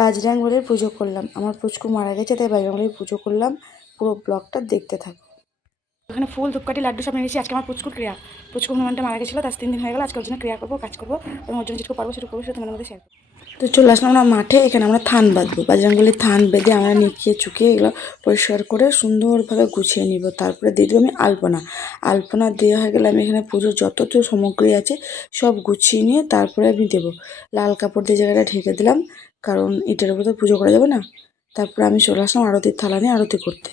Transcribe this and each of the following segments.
বাজরাংবলীর পুজো করলাম। আমার পুচকু মারা গেছে, তাই বাজরাংবলীর পুজো করলাম। পুরো ব্লগটা দেখতে থাকো। এখানে ফুল, ধূপকাঠি, লাড্ডু সব নিয়েছি। আজকে আমার পুচকুর ক্রিয়া। পুচকু হনুমানটা মারা গেছিলো, তার 3 দিন হয়ে গেল। আজকে ওর জন্য ক্রিয়া করবো, কাজ করবো এবং ওর জন্য যেটুকু পারবো সেটুকু করবো, সেটা তোমাদের মধ্যে শেয়ার করবো। তো চলে আসলাম আমরা মাঠে। এখানে আমরা থান বাঁধবো। বাজরাংবলীর থান বেঁধে আমরা নিকিয়ে চুকিয়ে এগুলো পরিষ্কার করে সুন্দরভাবে গুছিয়ে নিব। তারপরে দিয়ে দেবো আমি আলপনা। আলপনা দেওয়া হয়ে গেলে আমি এখানে পুজোর যত সামগ্রী আছে সব গুছিয়ে নিয়ে তারপরে আমি দেবো। লাল কাপড় দিয়ে জায়গাটা ঢেকে দিলাম, কারণ ইটের উপর তো পুজো করা যাবে না। তারপরে আমি চলে আসলাম আরতির থালা নিয়ে আরতি করতে।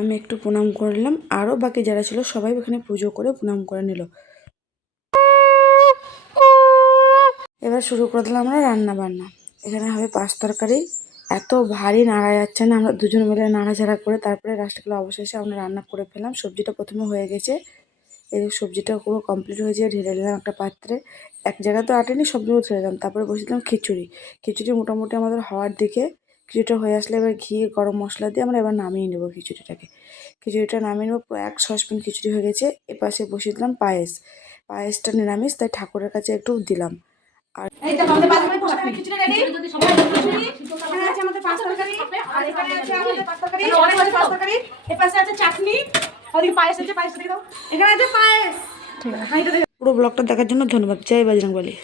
আমি একটু প্রণাম করলাম, আরও বাকি যারা ছিল সবাই ওখানে পুজো করে প্রণাম করে নিল। এবার শুরু করে দিলাম আমরা রান্না বান্না। এখানে হবে পাঁচ তরকারি। এত ভারী নাড়া যাচ্ছে না, আমরা দুজন মিলে নাড়াচাড়া করে তারপরে লাস্টগুলো অবশেষে আমরা রান্না করে ফেলাম। সবজিটা প্রথমে হয়ে গেছে, এই সবজিটা পুরো কমপ্লিট হয়ে যেয়ে ঢেলে দিলাম একটা পাত্রে। এক জায়গায় তো আটেনি, সবজিও ছেড়ে দিলাম। তারপরে বসে দিলাম খিচুড়ি। খিচুড়ি মোটামুটি আমাদের হওয়ার দিকে। খিচুড়িটা হয়ে আসলে এবার ঘি গরম মশলা দিয়ে আমরা এবার নামিয়ে নেবো খিচুড়িটাকে। খিচুড়িটা নামিয়ে নেবো। 1 সসপ্যান খিচুড়ি হয়ে গেছে। এপাশে বসিয়ে দিলাম পায়েস। পায়েসটা নিরামিষ, তাই ঠাকুরের কাছে একটু দিলাম। আর এই যে আমাদের খিচুড়ি রেডি। এখানে আছে আমাদের পাঁচ তরকারি, আর এখানে আছে আমাদের পাঁচ তরকারি, অনেক আছে পাঁচ তরকারি। এপাশে আছে চাটনি, ওদিকে পায়েস আছে, পায়েস দিয়ে দাও। এখানে আছে পায়েস। ঠিক আছে, পুরো ব্লগটা দেখার জন্য ধন্যবাদ। জয় বজরংবলী।